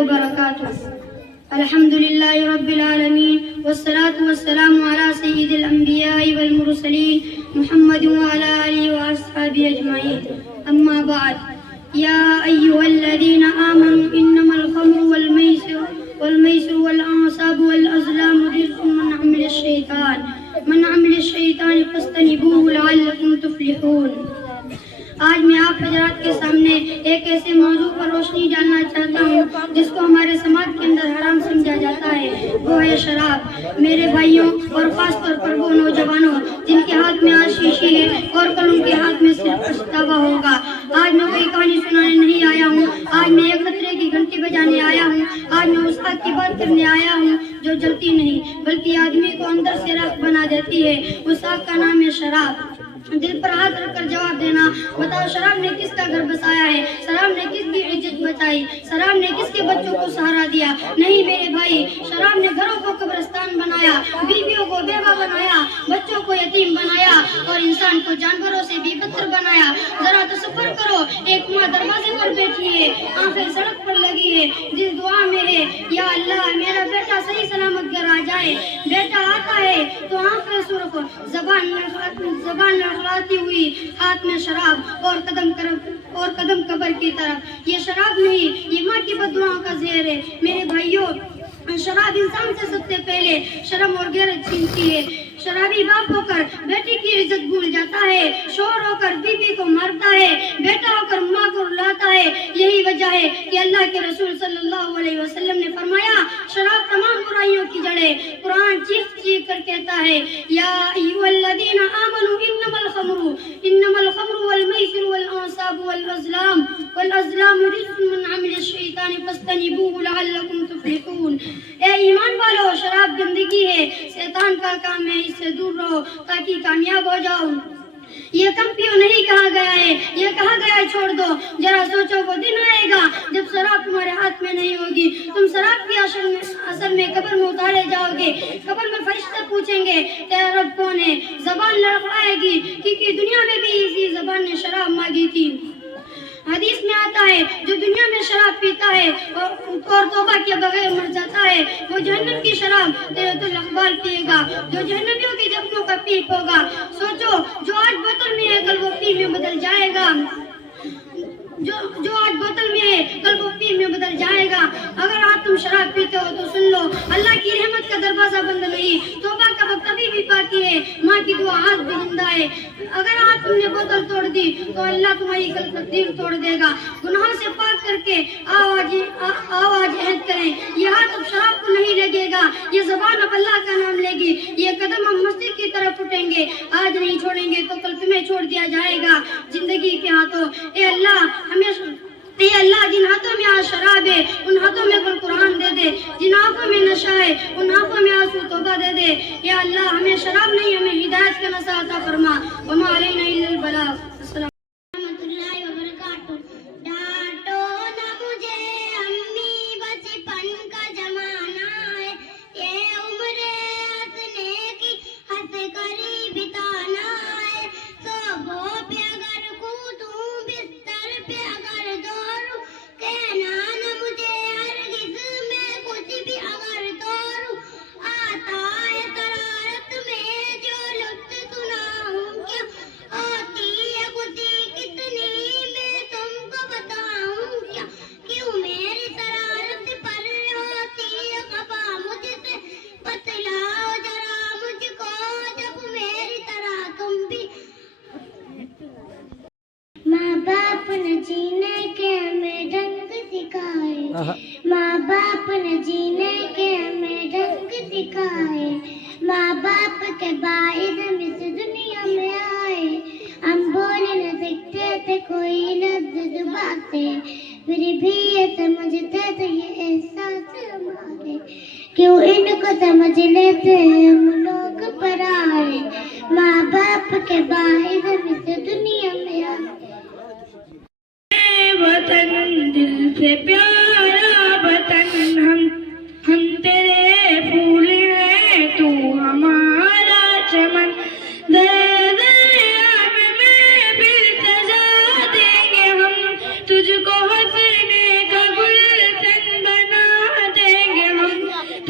وبركاته. الحمد لله رب العالمين والصلاة والسلام على سيد الأنبياء والمرسلين محمد وعلى آله وأصحابه أجمعين. أما بعد، يا أيها الذين آمنوا إنما الخمر والميسر والأنصاب والأزلام رجس من عمل الشيطان فاجتنبوه لعلكم تفلحون. آج میں آپ حضرات کے سامنے ایک ایسے موضوع پر روشنی ڈالنا چاہتا ہوں جس کو ہمارے سماج کے اندر حرام سمجھا جاتا ہے، وہ ہے شراب. میرے بھائیوں اور خاص طور پر وہ نوجوانوں جن کے ہاتھ میں آج شیشی ہے اور کل ان کے ہاتھ میں صرف پچھتاوا ہوگا، آج میں کوئی کہانی سنانے نہیں آیا ہوں، آج میں ایک خطرے کی گھنٹی بجانے آیا ہوں، آج میں اس آگ کی بات کرنے آیا ہوں جو جلتی نہیں بلکہ آدمی کو اندر سے راکھ بنا دیتی ہے. اس آگ کا نام ہے شراب. دل پر ہاتھ رکھ کر جواب دینا، بتاؤ شراب نے کس کا گھر بسایا ہے؟ شراب نے کس کی عزت بچائی؟ شراب نے کس کے بچوں کو سہارا دیا؟ نہیں میرے بھائی، شراب نے گھروں کو قبرستان بنایا، بیویوں کو بیوہ بنایا، بچوں کو یتیم بنایا اور انسان کو جانوروں سے بھی بدتر بنایا. ذرا تصور کرو، ایک ماں دروازے پر بیٹھی ہے، آنکھیں سڑک پر لگی ہے، دل دعا میں ہے، یا اللہ میرا بیٹا صحیح سلامت گھر آ جائے. بیٹا آتا ہے تو آنکھیں سرخ، زبان لڑکھڑاتی ہوئی، ہاتھ میں شراب اور قدم قبر کی طرف. یہ شراب نہیں، یہ ماں کی بد دعاؤں کا زہر ہے. میرے بھائیوں، شراب انسان سے سب سے پہلے شرم اور غیرت چھینتی ہے. شرابی باپ ہو کر بیٹی کی عزت بھول جاتا ہے، شوہر ہو کر بیوی کو مارتا ہے، بیٹا ہو کر ماں کو رلاتا ہے. یہی وجہ ہے کہ اللہ کے رسول صلی اللہ علیہ وسلم نے فرمایا، شراب تمام برائیوں کی جڑ ہے. قرآن چیخ چیخ کر کہتا ہے، یا ایھا الذین آمنوا انما الخمر والمیسر والانصاب والازلام رجس من عمل الشیطان فاجتنبوه لعلکم تفلحون. اے ایمان والو، شراب گندگی ہے، شیطان کا کام ہے، اس سے دور رہو تاکہ کامیاب ہو جاؤ. یہ کم پیو نہیں کہا گیا ہے، یہ کہا گیا ہے چھوڑ دو. ذرا سوچو، وہ دن آئے گا جب شراب تمہارے ہاتھ میں نہیں ہوگی، تم شراب کی اصل میں قبر میں اتارے جاؤ گے. قبر میں فرشتے پوچھیں گے تیرا رب کون ہے؟ زبان لڑکھڑائے گی کیونکہ دنیا میں بھی اسی زبان نے شراب مانگی تھی. حدیث میں آتا ہے، جو دنیا میں شراب پیتا ہے اور توبہ کے بغیر مر جاتا ہے، وہ جہنم کی شراب دیرۃ الاقبال پیے گا، جو جہنمیوں کے زخموں کا پیپ ہوگا. سوچو، جو آج بوتل میں ہے کل وہ پی میں بدل جائے گا. جو آج بوتل میں ہے کل وہ پی میں بدل جائے گا. اگر آج تم شراب پیتے ہو تو سن لو، اللہ کی رحمت کا دروازہ بند نہیں، توبہ کا وقت ابھی بھی باقی ہے، ماں کی دعا آج بھی زندہ ہے. اگر آج تم نے بوتل توڑ دی تو اللہ تمہاری کل تقدیر توڑ دے گا. گناہوں سے پاک کر کے آؤ آج عہد کریں. یہ ہاتھ اب شراب کو نہیں لگے گا، یہ زبان اب اللہ کا نام لے گی، یہ قدم ہم مسجد کی طرف اٹھیں گے. آج نہیں چھوڑیں گے تو کل تمہیں چھوڑ دیا جائے گا زندگی کے ہاتھوں. اے اللہ جن ہاتھوں میں آج شراب ہے ان ہاتھوں میں کل قرآن دے دے، جن آنکھوں میں نشہ ہے ان آنکھوں میں آنسو توبہ دے دے. یا اللہ ہمیں شراب نہیں، ہمیں ہدایت کا نصیحت عطا فرما. وما علینا الا البلاغ. السلام ورحمۃ اللہ وبرکاتہ. ڈانٹو نہ مجھے امی، بچپن کا زمانہ ہے، یہ عمر ہنسنے کی ہنس کر بتانا ہے. صوبوں پہ اگر کودوں، بستر پہ اگر دوڑوں، کہنا نہ مجھے ہرگز میں کچھ بھی اگر توڑوں. آتا ہے طرارت میں جو لطف سناؤں کیا، آتی ہے خوشی کتنی میں تم کو بتاؤں کیا. کیوں میری طرارت پر ہوتی ہے خفا مجھ سے، بتلاؤ ذرا مجھ کو جب میری طرح تم بھی. ماں باپ نے جینے کے ہمیں ڈھنگ سکھائے، ماں باپ نے جینے کے ہمیں ڈھنگ سکھائے. ماں باپ کے باعث ہم اس دنیا میں آئے. ہم بول نہ سکتے تھے کوئی لفظ زبان سے، پھر بھی یہ سمجھتے تھے یہ احساس ہمارے. کیوں ان کو سمجھ لیتے ہیں ہم لوگ پرائے. ماں باپ کے باعث ہم اس دنیا میں آئے. وطن دل سے پیارا وطن، ہم تیرے پھول ہیں تو ہمارا چمن. درمیان میں پھر سجا دیں گے ہم تجھ کو ہنسنے کا گلشن بنا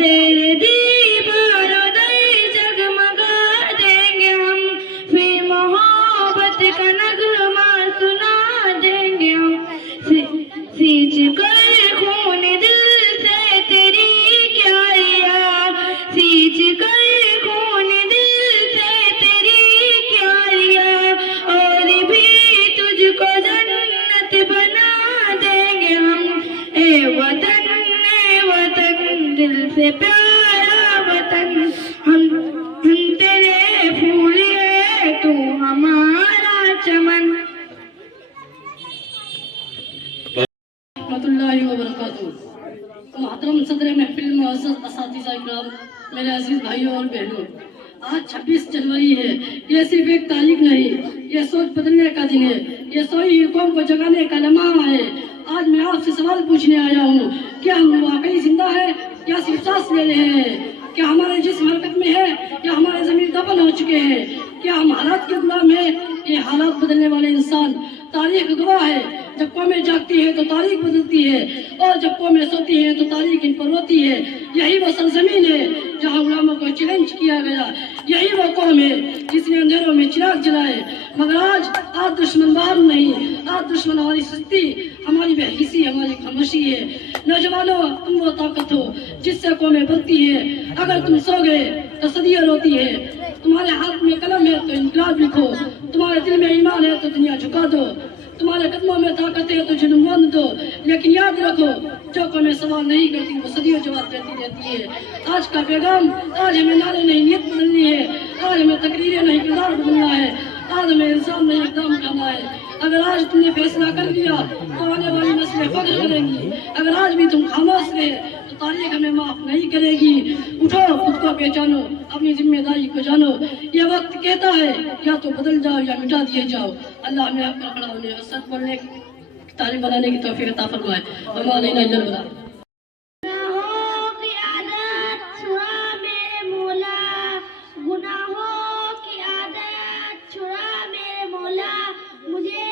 تیرے دیواروں در جگمگا دیں گے ہم، پھر محبت کا نغمہ سنا دیں گے ہم، سینچ کر خون دل سے تیری کیاریاں، سینچ کر خون دل سے تیری کیاریاں، اور بھی تجھ کو جنت بنا دیں گے ہم، اے وطن دل سے پیارا وطن، ہم تیرے پھول ہیں تو ہمارا چمن۔ رحمۃ اللہ وبرکاتہ۔ محترم صدر محفل، معزز اساتذہ اکرام، میرے عزیز بھائیوں اور بہنوں، آج 26 جنوری ہے۔ یہ صرف ایک تاریخ نہیں، یہ سوچ بدلنے کا دن ہے، یہ سوئی قوم کو جگانے کا لمحہ ہے۔ آج میں آپ سے سوال پوچھنے آیا ہوں، کیا ہم واقعی زندہ ہیں یا صرف سانس لے رہے ہیں؟ کیا ہمارے جسم حرکت میں ہے یا ہمارے ضمیر دفن ہو چکے ہیں؟ کیا ہم حالات کے غلام ہیں؟ یہ حالات بدلنے والے انسان، تاریخ گواہ ہے، جب قومیں جاگتی ہیں تو تاریخ بدلتی ہے، اور جب قومیں سوتی ہیں تو تاریخ ان پر روتی ہے۔ یہی وہ سرزمین ہے جہاں غلاموں کو چیلنج کیا گیا، یہی وہ قوم ہے جس نے اندھیروں میں چراغ جلائے۔ مگر آج دشمن باہر نہیں، آج دشمن ہماری سستی، ہماری بے حسی، ہماری خاموشی ہے۔ نوجوانوں، تم وہ طاقت ہو جس سے قومیں بنتی ہیں۔ اگر تم سو گئے تو صدیاں روتی ہے۔ تمہارے ہاتھ میں قلم ہے تو انقلاب لکھو، تمہارے دل میں ایمان ہے تو دنیا جھکا دو، تمہارے قدموں میں طاقت ہے تو جنم باندھ دو۔ لیکن یاد رکھو، جو قومیں سوال نہیں کرتی وہ صدیوں جواب دیتی رہتی ہے۔ آج کا پیغام، آج ہمیں نعرے نہیں نیت بدلنی ہے، آج ہمیں تقریریں نہیں کردار بدلنا ہے، آج ہمیں انسان نہیں اقدام کرنا ہے۔ اگر آج تم نے فیصلہ کر لیا تو آنے والی نسلیں فخر کریں گی، اگر آج بھی تم خاموش رہے تو تاریخ ہمیں معاف نہیں کرے گی۔ اٹھو، خود کو پہچانو، اپنی ذمہ داری کو جانو۔ یہ وقت کہتا ہے یا تو بدل جاؤ یا مٹا دیے جاؤ۔ اللہ ہمیں آپ پر کھڑا ہونے اور سچ بولنے کی تعلیم بنانے کی توفیق عطا فرمائے۔ وما علینا الا البلاغ۔ گناہوں کی عادت چھڑا میرے مولا، گناہوں کی عادت چھڑا میرے مولا، مجھے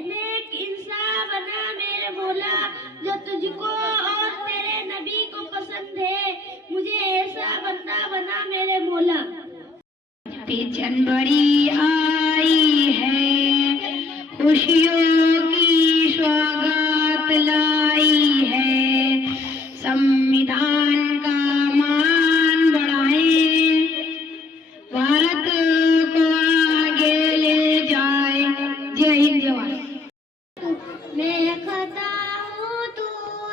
نیک انسان بنا میرے مولا، جو تجھ کو اور تیرے نبی کو پسند ہے، مجھے ایسا بندہ بنا میرے مولا۔ جنوری آئی ہے، خوشیوں کی سوغات لائی ہے، سموِدھان کا مان بڑھائیں، بھارت کو آگے لے جائیں۔ جے ہند، جے بھارت۔ میں خطا ہوں تو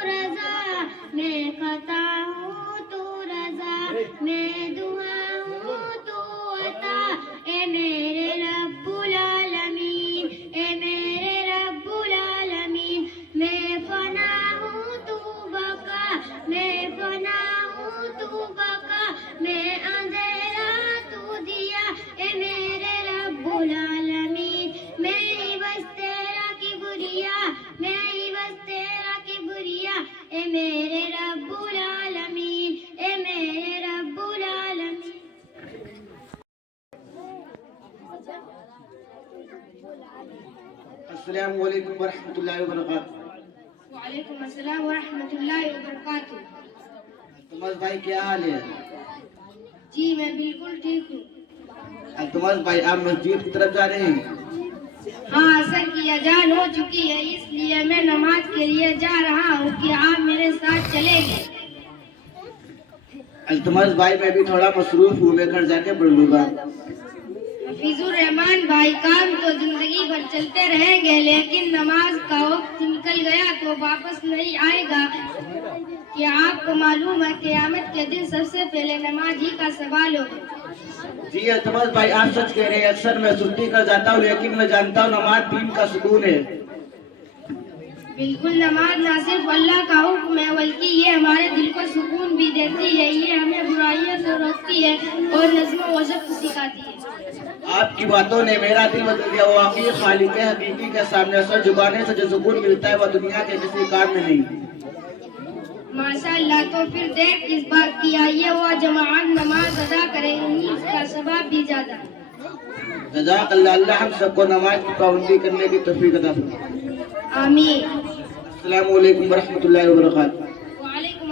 رضا، میں خطا ہوں تو رضا، میں دعا ہوں تو عطا، اے میرے رب العالمین، اے میرے رب العالمین۔ میں فنا ہوں تو بقا، میں فنا ہوں تو بقا، میں اندھیرا تو دیا، اے میرے رب العالمین۔ میں بس تیرا کبریا، میں بس تیرا کبریا، اے میرے رب العالمین، اے میرے رب العالمین۔ السلام علیکم ورحمۃ اللہ وبرکاتہ۔ وعلیکم السلام ورحمۃ اللہ وبرکاتہ۔ التماس بھائی کیا حال ہے؟ جی میں بالکل ٹھیک ہوں۔ التماس بھائی آپ مسجد کی طرف جا رہے ہیں؟ ہاں، اثر کی اذان ہو چکی ہے، اس لیے میں نماز کے لیے جا رہا ہوں کہ آپ میرے ساتھ چلیں گے۔ التماس بھائی میں بھی تھوڑا مصروف ہوں، میں گھر جا کے پڑھ لوں گا۔ حفیظ الرحمان بھائی، کام تو زندگی بھر چلتے رہیں گے، لیکن نماز کا وقت نکل گیا تو واپس نہیں آئے گا۔ کیا آپ کو معلوم ہے قیامت کے دن سب سے پہلے نماز ہی کا سوال ہوگا؟ جی التماس بھائی آپ سچ کہہ رہے ہیں، اکثر میں سستی کر جاتا ہوں، لیکن میں جانتا ہوں نماز دین کا سکون ہے۔ بالکل، نماز نہ صرف اللہ کا حکم ہے بلکہ یہ ہمارے دل کو سکون بھی دیتی ہے، یہ ہمیں برائیوں سے روکتی ہے اور نظم و ضبط سکھاتی ہے۔ آپ کی باتوں نے میرا دل بدل دیا، واقعی خالق حقیقی کے سامنے سر جھکانے سے جو سکون ملتا ہے وہ دنیا کے کسی کام میں نہیں۔ ماشاء اللہ، تو پھر دیر کس بات کی، آئیے وہ جماعت نماز ادا کریں، اس کا ثواب بھی زیادہ ہے۔ جزاک اللہ، اللہ ہم سب کو نماز کی پابندی کرنے کی توفیق عطا فرمائے۔ آمین۔ السلام علیکم ورحمۃ اللہ وبرکاتہ۔ وعلیکم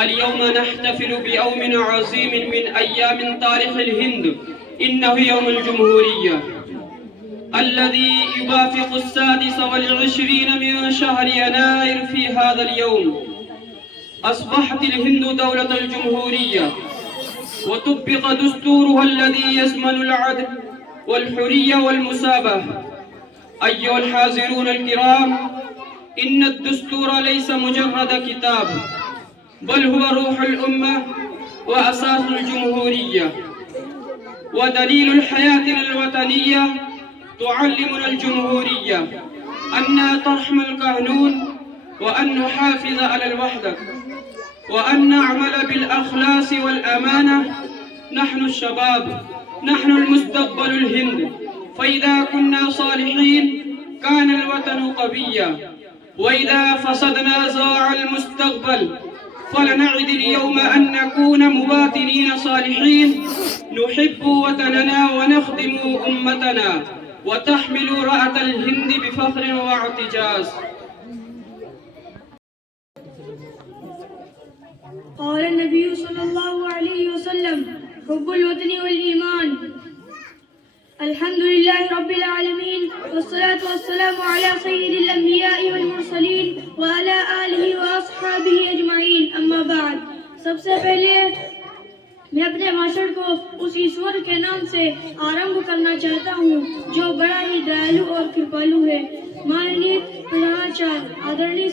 اليوم نحتفل بيوم عظيم من أيام تاريخ الهند، إنه يوم الجمهورية الذي يوافق 26 من شهر يناير. في هذا اليوم أصبحت الهند دولة الجمهورية، وطبق دستورها الذي يشمل العدل والحرية والمساواة. أيها الحاضرون الكرام، إن الدستور ليس مجرد كتاب، بل هو روح الأمة وأساس الجمهورية ودليل الحياة الوطنية. تعلمنا الجمهورية أن تحمي القانون، وأن نحافظ على الوحدة، وأن نعمل بالأخلاص والأمانة. نحن الشباب، نحن المستقبل الهند، فإذا كنا صالحين كان الوطن قويا، وإذا فسدنا ضاع المستقبل. فلنعد اليوم أن نكون مواطنين صالحين، نحب وطننا ونخدم أمتنا، وتحمل راية الهند بفخر واعتزاز. قال النبي صلى الله عليه وسلم: حب الوطن والإيمان. الحمد لله رب العالمين، والصلاة والسلام على سيد الأنبياء والمرسلين وعلى آله وأصحابه أجمعين، أما بعد. سب سے پہلے میں اپنے بھاشن کو اس ایشور کے نام سے آرمبھ کرنا چاہتا ہوں جو بڑا ہی دیالو اور کرپالو ہے۔ ماننی پردھاناچار، آدرنی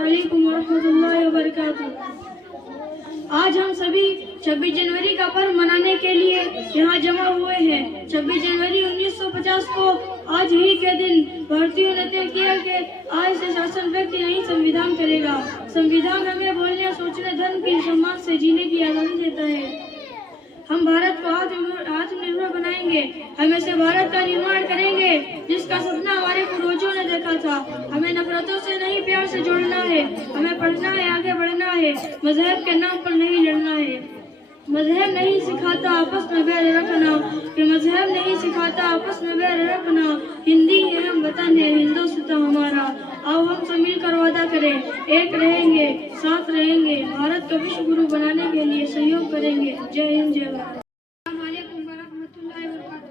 علیکم ورحمۃ اللہ وبرکاتہ۔ آج ہم سبھی 26 جنوری کا پرو منانے کے لیے یہاں جمع ہوئے ہیں۔ 26 جنوری 1950 کو آج ہی کے دن بھارتیوں نے طے کیا کہ آج سے شاسن ویکتی نہیں سنویدھان کرے گا۔ سنویدھان ہمیں بولنے، سوچنے، دھرم کی سمان سے جینے کی آزادی دیتا ہے۔ ہم بھارت کو آتم نربھر بنائیں گے، ہم ایسے بھارت کا نرمان کریں گے جس کا سپنا ہمارے پوروجوں نے دیکھا تھا۔ ہمیں نفرتوں سے نہیں، پیار سے جوڑنا ہے، ہمیں پڑھنا ہے، آگے بڑھنا ہے، مذہب کے نام پر نہیں لڑنا ہے۔ مذہب نہیں سکھاتا آپس میں بیر رکھنا، کہ مذہب نہیں سکھاتا آپس میں بیر رکھنا۔ ہندی ہے ہم وطن ہے، ہندوستان ہمارا۔ آؤ ہم سب مل کر وعدہ کریں، ایک رہیں گے، ساتھ رہیں گے، بھارت کو وشو گرو بنانے کے لیے سہیوگ کریں گے۔ جے ہند، جے بھارت۔ السلام علیکم ورحمۃ اللہ وبرکاتہ۔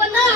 15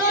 2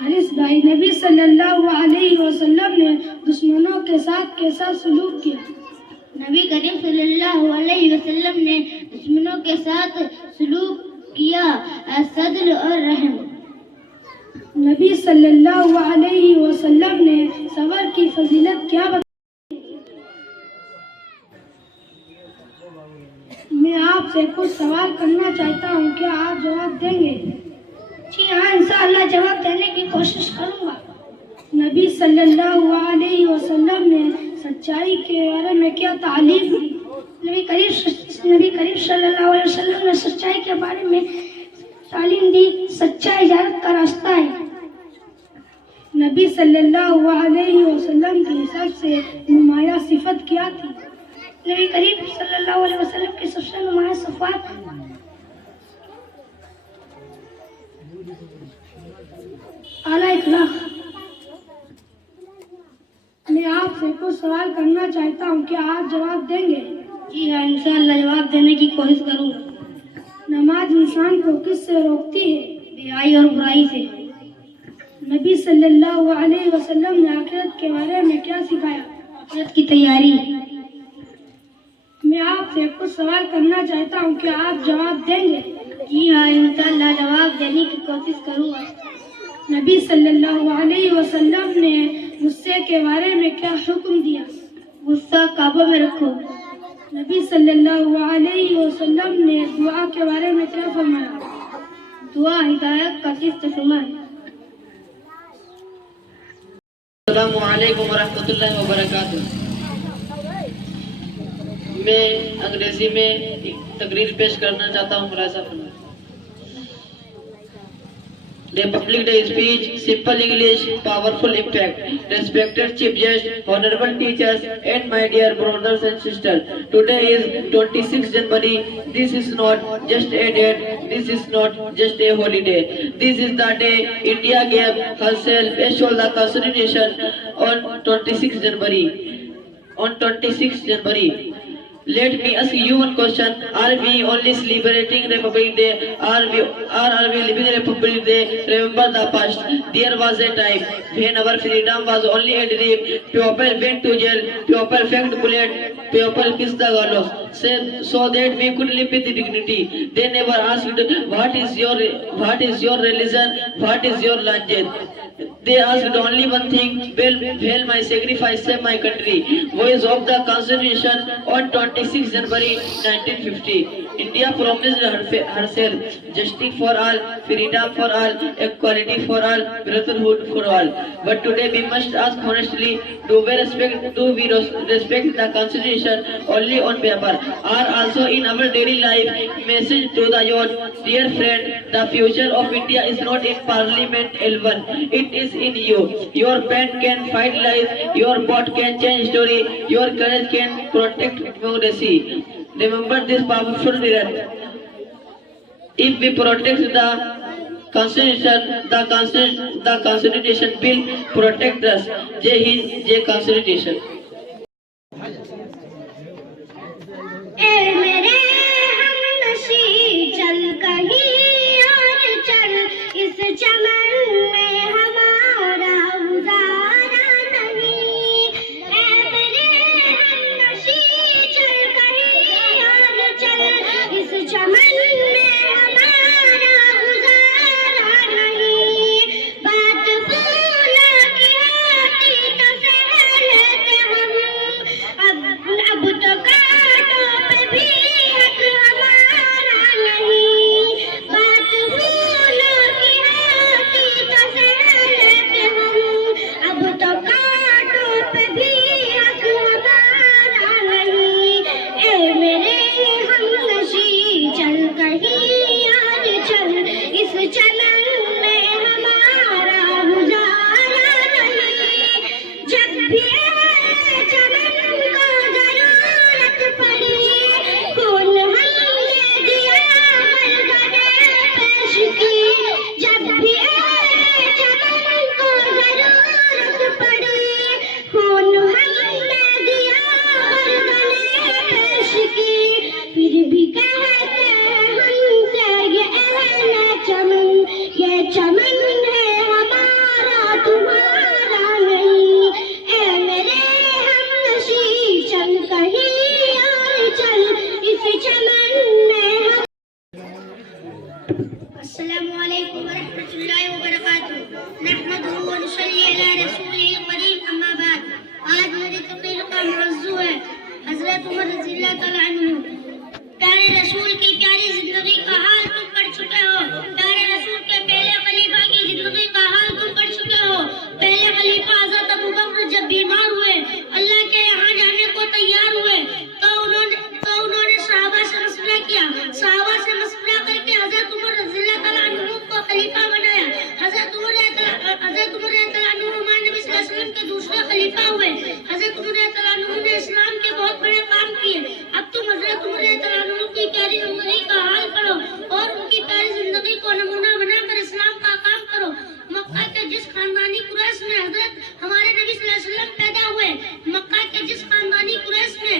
حارث بھائی، نبی صلی اللہ علیہ وسلم نے دشمنوں کے ساتھ کیسا سلوک کیا؟ نبی کریم صلی اللہ علیہ وسلم نے دشمنوں کے ساتھ سلوک کیا صدر اور رحم. نبی صلی اللہ علیہ وسلم نے صبر کی فضیلت کیا بتائی؟ میں آپ سے کچھ سوال کرنا چاہتا ہوں، کیا آپ جواب دیں گے؟ جی ہاں، انشاءاللہ جواب دینے کی کوشش کروں گا. نبی صلی اللہ علیہ وسلم نے سچائی کے بارے میں کیا تعلیم دی؟ نبی کریم صلی اللہ علیہ وسلم نے سچائی کے بارے میں تعلیم دی. سچائی ہدایت کا راستہ ہے. نبی صلی اللہ علیہ وسلم کی سب سے نمایاں صفت کیا تھی؟ نبی کریم صلی اللہ علیہ وسلم کی سب سے نمایاں صفات اعلیٰ اخلاق. میں آپ سے کچھ سوال کرنا چاہتا ہوں، کیا آپ جواب دیں گے؟ جی ہاں، انشاءاللہ جواب دینے کی کوشش کروں گا. نماز انسان کو کس سے روکتی ہے؟ بیائی اور برائی سے. نبی صلی اللہ علیہ وسلم نے آخرت کے بارے میں کیا سکھایا؟ آخرت کی تیاری. میں آپ سے کچھ سوال کرنا چاہتا ہوں، کیا آپ جواب دیں گے؟ جی ہاں، انشاءاللہ جواب دینے کی کوشش کروں گا. نبی صلی اللہ علیہ وسلم نے غصے کے بارے میں کیا حکم دیا؟ غصہ قابو میں رکھو. نبی صلی اللہ علیہ وسلم نے دعا کے بارے میں کیا فرمایا؟ دعا ہدایت کا ترجمہ ہے. السلام علیکم ورحمۃ اللہ وبرکاتہ. میں انگریزی میں ایک تقریر پیش کرنا چاہتا ہوں. ملاحظہ فرمائیں. Republic Day speech, simple English, powerful impact. Respected Chief Guest, honorable teachers, and my dear brothers and sisters. Today is 26 January. This is not just a date. This is not just a holiday. This is the day India gave herself a shoulder constitution on 26 January. On 26 January. Let me ask you one question. Are we only celebrating Republic Day? Are we living Republic Day? Remember the past. There was a time when our freedom was only a dream. People went to jail. People faked bullet. People kissed the gallows. So that we could live with dignity. They never asked what is your religion? What is your language? They asked only one thing. Will my sacrifice save my country? Voice of the Constitution on 26 January 1950. India promised herself justice for all, freedom for all, equality for all, brotherhood for all. But today we must ask honestly, do we respect the Constitution only on paper or also in our daily life? Message to the youth. Dear friend, the future of India is not in Parliament alone. It is in you. Your pen can fight lies. Your vote can change story. Your courage can protect democracy. Remember this powerful truth. If we protect the Constitution, the Constitution will protect us. Jai Hind, Jai Constitution. اے میرے ہمنشی چل کہیں اور چل، اس چمن میں ہمارا گزارا نہیں. اے میرے ہمنشی چل کہیں اور چل، اس چمن میں ہمارا گزارا نہیں. بات پھولوں کی ہوتی تو سہ لیتے وبركاته نحمده ونصلي على رسوله الكريم أما بعد آج میری تقریر کا موضوع ہے حضرت عمر رضی اللہ تعالیٰ عنہ. پیارے رسول کی پیاری زندگی کا حال تم پڑھ چکے ہو. پیارے رسول کے پہلے خلیفہ کی زندگی کا حال تم پڑھ چکے ہو. پہلے خلیفہ حضرت ابوبکر جب بیمار ہوئے, اللہ کے یہاں جانے کو تیار ہوئے, تو انہوں نے صحابہ سے مشورہ کیا. صحابہ سے مشورہ کر کے حضرت عمر رضی اللہ تعالیٰ عنہ کو خلیفہ بنایا. حضرت عمر رضی اللہ عنہ ہمارے نبی صلی اللہ علیہ وسلم کے دوسرے خلیفہ ہوئے. حضرت عمر رضی اللہ عنہ نے اسلام کے بہت بڑے کام کیے. اب تم حضرت عمر رضی اللہ عنہ کی پیاری زندگی کا حال پڑھو اور ان کی پیاری زندگی کو نمونہ بنا کر اسلام کا کام کرو. مکہ کے جس خاندانی قریش میں حضرت ہمارے نبی صلی اللہ علیہ وسلم پیدا ہوئے, مکہ کے جس خاندانی قریش میں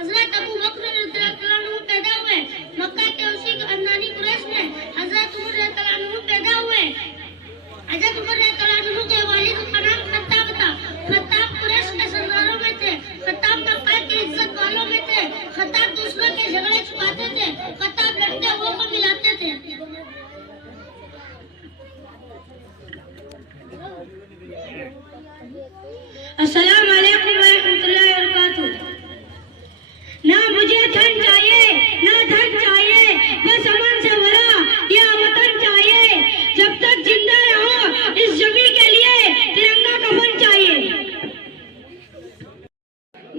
حضرت ابو بکر رضی اللہ عنہ پیدا ہوئے, مکہ کے اسی خاندانی قریش میں حضرت عمر رضی اللہ عنہ پیدا ہوئے. حضرت عمر رضی اللہ عنہ کے والد کا نام خطاب تھا. خطاب قریش کے سرداروں میں تھے. خطاب مکہ کی عزت والوں میں تھے. خطاب دوسروں کے جھگڑے چھپاتے تھے. خطاب لڑتے ہوئے کو ملاتے تھے. السلام علیکم ورحمۃ اللہ وبرکاتہ. نہ مجھے دھن چاہیے نہ دھن چاہیے, بس امن سے بھرا یہ وطن چاہیے. جب تک زندہ رہو اس زمین کے لیے ترنگا کفن چاہیے.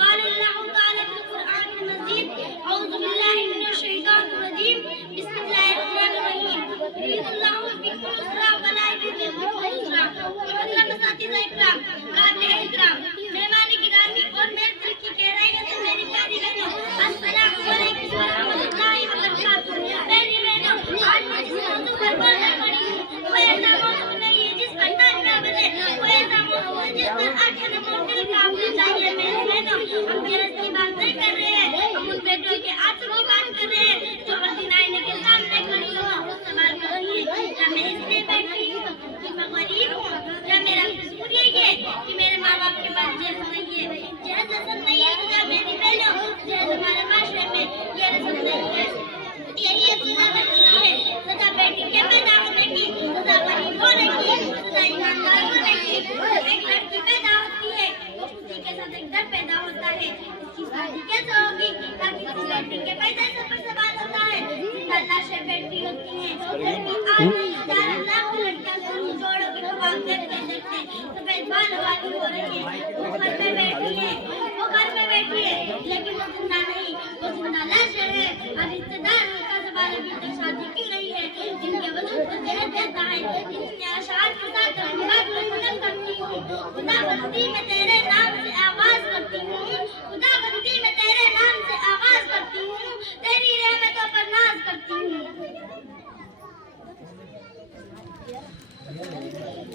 قال الله تعالى في القرآن المجيد أعوذ بالله من الشيطان الرجيم بسم الله الرحمن الرحيم يريد الله بكم اليسر ولا يريد بكم العسر. محترم اساتذہ اکرام, قابل احترام مہمان گرامی اور میرے دل کی گہرائیوں سے میری پیاری بہنوں, السلام علیکم ورحمۃ اللہ وبرکاتہ. میری بہنوں, آج میں جس موضوع پر بولنے پڑی ہوں وہ ایسا موضوع نہیں ہے جس پر تالیاں بجے, وہ ایسا موضوع ہے جس پر آنکھیں نمونے کا ہونا چاہیے. میری بہنوں, ہم جرس کی بات نہیں کر رہے ہیں, ہم ان بیٹوں کے آنسو کی بات کر رہے ہیں جو ہر دن آئینے کے سامنے کھڑی ہوں اور سوال کر رہی ہے کیا میں اس لیے بیٹھی ہوں کہ میں غریب ہوں, کیا میرا قصور یہی ہے کہ میرے ماں باپ کے پاس جہیز نہیں ہے. جہیز رسم نہیں ہے تو کیا میری بہنوں, جہیز ہمارے معاشرے میں یہ رسم نہیں ہے. یہی ایک سزا بچی ہے, سزا بیٹی کے پیدا ہونے کی, سزا غریب ہونے کی, سزا ایماندار ہونے کی. ایک لڑکی پیدا ہوتی ہے, اسی کے ساتھ ایک در پیدا ہوتا ہے. اس کی شادی کیسے ہوگی تاکہ اس بیٹی کے پیدائش پر سوال ہوتا ہے. زندہ لاشیں بیٹی ہوتی ہیں. لڑکی آج نہیں, ہزار لاکھ لڑکیاں جوڑوں کے خواب دیکھتے دیکھتے سفید بال والی ہو رہی ہے. وہ گھر میں بیٹھی ہے, لیکن وہ زندہ نہیں, وہ زندہ لاشیں ہے. اب رشتے دار کا سوال ابھی تک شادی کیوں نہیں ہے, جن کے وجود کو زہر دیتا ہے. اتنے اشعار کے ساتھ اپنی بات کو ختم کرتی ہوں. خدا بندی میں تیرے نام سے آغاز کرتی ہوں, خدا بندی میں تیرے نام سے آغاز کرتی ہوں, تیری رحمتوں پر ناز کرتی ہوں.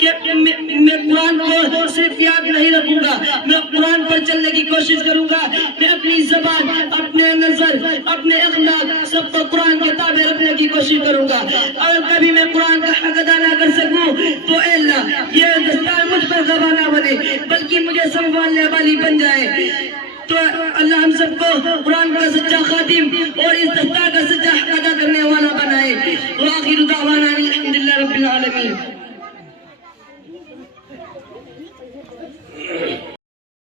کہ میں قرآن کو صرف یاد نہیں رکھوں گا، میں قرآن پر چلنے کی کوشش کروں گا، میں اپنی زبان، اپنے نظر، اپنے اخلاق سب کو قرآن کے تابع رکھنے کی کوشش کروں گا۔ اگر کبھی میں قرآن کا حق ادا نہ کر سکوں تو اے اللہ یہ دستار مجھ پر غبا نہ بنے بلکہ مجھے سنبھالنے والی بن جائے۔ تو اللہ ہم سب کو قرآن کا سچا خادم اور اس دستار کا سچا حق ادا کرنے والا بنائے۔ وآخر دعوانا الحمدللہ رب العالمین۔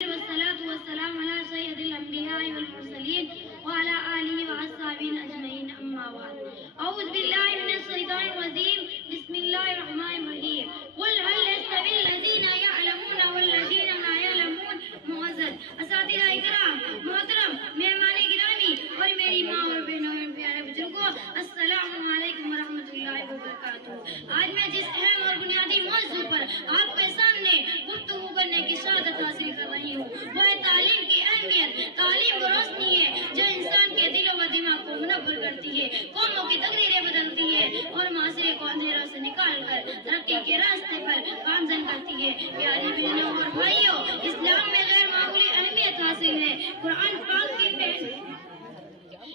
والصلاة والسلام على سيد الأنبياء والمرسلين وعلى آله وأصحابه أجمعين أما بعد أعوذ بالله من الشيطان الرجيم بسم الله الرحمن الرحيم قل هل يستوي الذين يعلمون والذين لا يعلمون معزز اساتذہ اکرام محترم مہمان گرامی اور میری ماں اور بہنوں اور پیارے بزرگوں السلام علیکم ورحمۃ اللہ وبرکاتہ۔ آج میں جس اہم اور بنیادی موضوع پر آپ کے سامنے گفتگو کرنے کی سعادت حاصل کر رہی ہوں وہ ہے تعلیم کی اہمیت۔ تعلیم وہ روشنی ہے جو انسان کے دل و دماغ کو منور کرتی ہے، قوموں کی تقریریں بدلتی ہے اور معاشرے کو اندھیروں سے نکال کر ترقی کے راستے پر گامزن کرتی ہے۔ پیاری بہنوں اور بھائیوں، اسلام میں غیر معمولی اہمیت حاصل ہے۔ قرآن پاک کی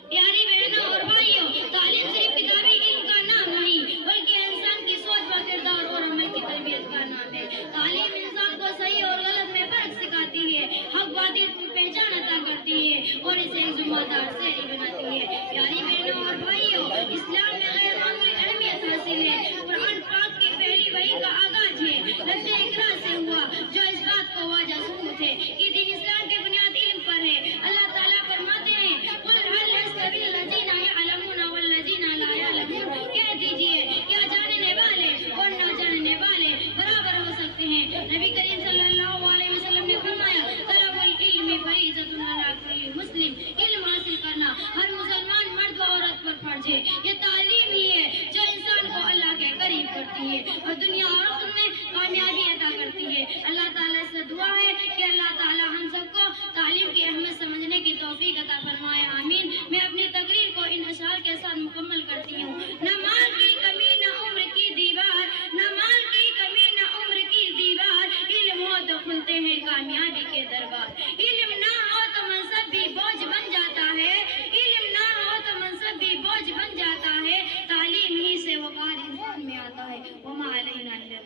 پیاری بہنوں اور بھائیوں، تعلیم صرف کتابی علم کا نام نہیں بلکہ انسان کی سوچ و کردار اور عمل کی تربیت کا نام ہے۔ تعلیم انسان کو صحیح اور غلط میں فرق سکھاتی ہے، حق باطل کی پہچان عطا کرتی ہے اور اسے ایک ذمہ دار شہری بناتی ہے۔ پیاری بہنوں اور بھائیوں، اسلام میں غیر معمولی اہمیت حاصل ہے۔ قرآن پاک کی پہلی وحی کا آغاز ہے لفظ اقرا سے ہوا جو اس بات کو واضح ثبوت ہے کہ دین اسلام کی بنیاد علم پر ہے۔ اللہ تعالیٰ فرماتے ہیں قل هل يستوي الذين يعلمون والذين لا يعلمون، کہہ دیجئے کیا جاننے والے اور نہ جاننے والے برابر ہو سکتے ہیں؟ نبی کریم صلی اللہ علیہ وسلم نے فرمایا طلب العلم فریضۃ علی کل مسلم، علم حاصل کرنا ہر مسلمان مرد و عورت پر فرض ہے۔ یہ تعلیم ہی ہے جو انسان کو اللہ کے قریب کرتی ہے اور دنیا اور آخرت میں کامیابی عطا کرتی ہے۔ اللہ تعالیٰ سے دعا ہے کہ اللہ تعالیٰ ہم سب کو تعلیم کی اہمیت سمجھنے کی توفیق عطا فرمائے، آمین۔ میں اپنی تقریر کو ان اشعار کے ساتھ مکمل کرتی ہوں۔ نہ مال کی کمی نہ عمر کی دیوار، نہ مال کی کمی نہ عمر کی دیوار، علم ہو تو کھلتے ہیں کامیابی کے دربار۔ علم نہ ہو تو منصب بھی بوجھ بن جاتا ہے، علم نہ ہو تو منصب بھی بوجھ بن جاتا ہے، تعلیم ہی سے وقار انسان میں آتا ہے۔ وما علینا الا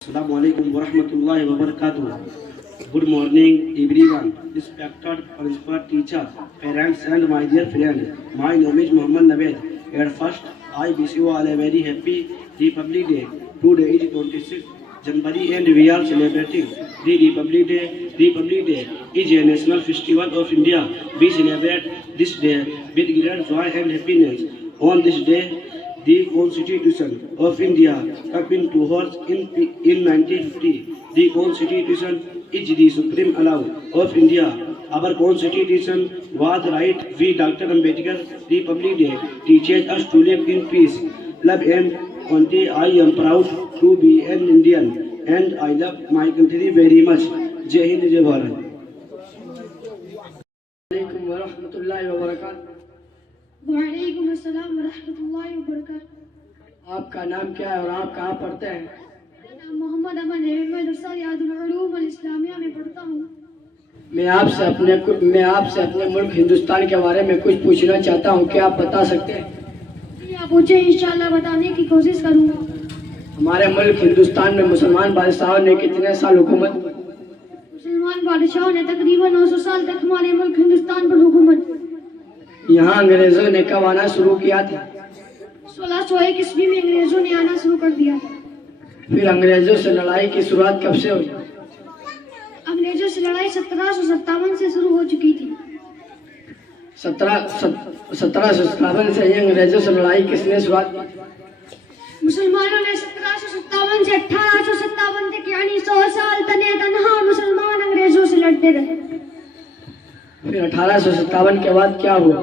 السلام علیکم ورحمۃ اللہ وبرکاتہ۔ Good morning everyone, respected principal, teacher, parents and my dear friends. My name is Muhammad Naved. At first, I wish you all a very happy Republic Day. Today is 26th January and we are celebrating the Republic Day. Republic Day is a national festival of India. We celebrate this day with great joy and happiness. On this day, the Constitution of India came into force in 1950. The Constitution is the supreme law of India. Our Constitution was right. We, Dr. Ambedkar, Republic Day teaches us to live in peace, love and unity. I am proud to be an Indian and I love my country very much. Jai Hind, Jai Bharat. علیکم ورحمۃ اللہ وبرکاتہ۔ وعلیکم السلام ورحمۃ اللہ وبرکاتہ۔ آپ کا نام کیا ہے اور آپ کہاں پڑھتے ہیں؟ میرا نام محمد امن ہے، میں مدرسہ ریاض العلوم الاسلامیہ میں پڑھتا ہوں۔ میں آپ سے اپنے ملک ہندوستان کے بارے میں کچھ پوچھنا چاہتا ہوں، کیا آپ بتا سکتے ہیں؟ جی آپ پوچھیں، انشاءاللہ بتانے کی کوشش کروں گا۔ ہمارے ملک ہندوستان میں مسلمان بادشاہوں نے کتنے سال حکومت؟ مسلمان بادشاہوں نے تقریباً 900 سال تک ہمارے ملک ہندوستان پر حکومت۔ یہاں انگریزوں نے کب آنا شروع کیا تھا؟ 1601 عیسوی میں انگریزوں نے آنا شروع کر دیا۔ پھر انگریزوں سے لڑائی کی شروعات کب سے ہوئی؟ انگریزوں سے لڑائی 1757 سے شروع ہو چکی تھی۔ 1757 سے یہ انگریزوں سے لڑائی کس نے شروعات کی؟ مسلمانوں نے 1757 سے 1857 تک یعنی 100 سال تنے تنہا مسلمان انگریزوں سے لڑتے رہے۔ پھر 1857 کے بعد کیا ہوا؟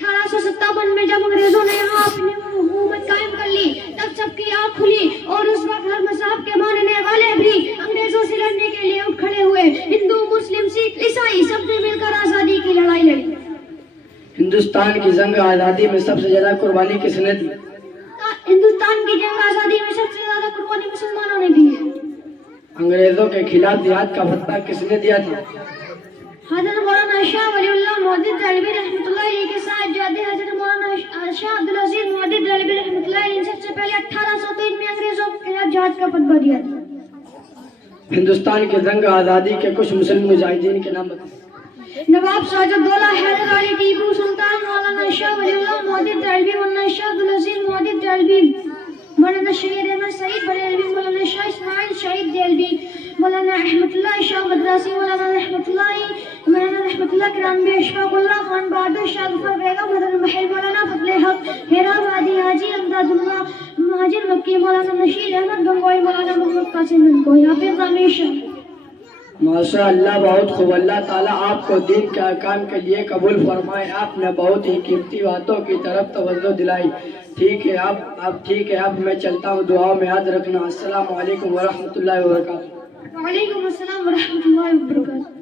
1857 میں جب انگریزوں نے یہاں اپنی حکومت قائم کر لی تب سب کی آنکھ کھلی اور اس وقت ہر مذہب کے ماننے والے بھی انگریزوں سے لڑنے کے لیے اٹھ کھڑے ہوئے۔ ہندو، مسلم، سکھ، عیسائی سب نے مل کر آزادی کی لڑائی لڑی۔ ہندوستان کی جنگ آزادی میں سب سے زیادہ قربانی کس نے دی؟ ہندوستان کی جنگ آزادی میں سب سے زیادہ قربانی مسلمانوں نے دی ہے۔ انگریزوں کے خلاف جہاد کا فتویٰ کس نے دیا تھا؟ حضرت مولانا شاہ ولی اللہ محدث دہلوی رحمۃ اللہ علیہ کے ساتھ جاتے حضرت مولانا شاہ عبدالعزیز محدث دہلوی رحمۃ اللہ علیہ نے سب سے پہلے 1803 میں انگریزوں کے خلاف جہاد کا فتویٰ دیا تھا۔ ہندوستان کی جنگ آزادی کے کچھ مسلم مجاہدین کے نام بتائیں۔ نواب سراج الدولہ حیدر علی ٹیپو سلطان مولانا شاہ ولی اللہ محدث دہلوی مولانا شاہ عبدالعزیز محدث دہلوی مولانا شہید احمد سعید بریلوی مولانا شاہ اسماعیل شہید دہلوی مولانا رحمت اللہ شاہ مدراسی مولانا رحمت اللہ کرانوی اشفاق اللہ خان بہادر شاہ ظفر بیگم حضرت محل مولانا فضل حق ہیرا آبادی حاجی امداد اللہ مہاجر مکی مولانا نشید احمد گنگوئی مولانا محمد قاسم گنگوئی حافظ ہمیشہ۔ ماشاء اللہ، بہت خوب۔ اللہ تعالیٰ آپ کو دین کے احکام کے لیے قبول فرمائے۔ آپ نے بہت ہی قیمتی باتوں کی طرف توجہ دلائی۔ ٹھیک ہے اب میں چلتا ہوں، دعاؤں میں یاد رکھنا۔ السلام علیکم ورحمۃ اللہ وبرکاتہ۔ وعلیکم السلام ورحمۃ اللہ وبرکاتہ۔